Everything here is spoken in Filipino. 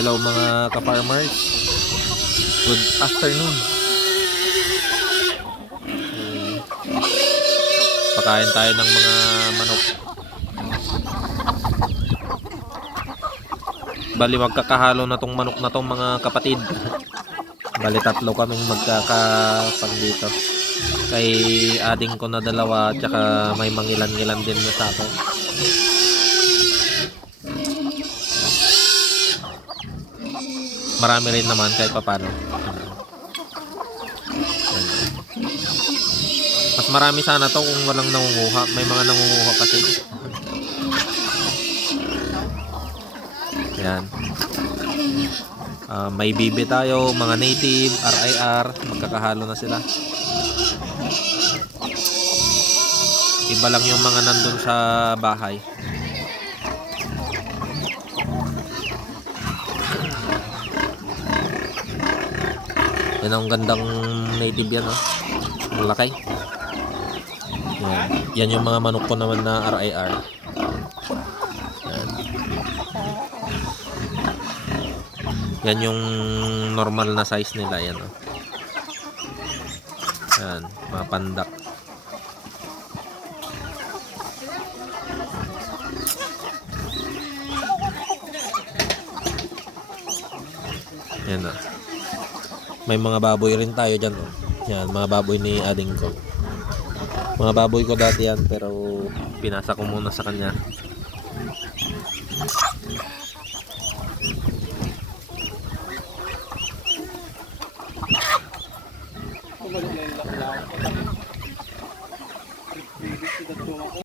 Hello mga ka-farmers. Good afternoon. Pakain tayo ng mga manok. Bali magkakahalo na tong manok na tong mga kapatid. Bali tatlo kaming magkakapang dito. Kay ading ko na dalawa at saka may mangilan-ngilan din na sa akin. Marami rin naman kahit papano. Mas marami sana to kung walang nangunguha. May mga nangunguha kasi. Yan. May bibi tayo, mga native, RIR, magkakahalo na sila. Iba lang yung mga nandun sa bahay. Yan ang gandang native yan, oh. Ang laki. Yan. Yan yung mga manok ko naman na RIR. Yan. Yan yung normal na size nila, yan, oh. Yan, mga pandak. Yan, oh. May mga baboy rin tayo dyan, oh. Yan, mga baboy ni ading ko. Mga baboy ko dati yan, pero pinasa ko muna sa kanya.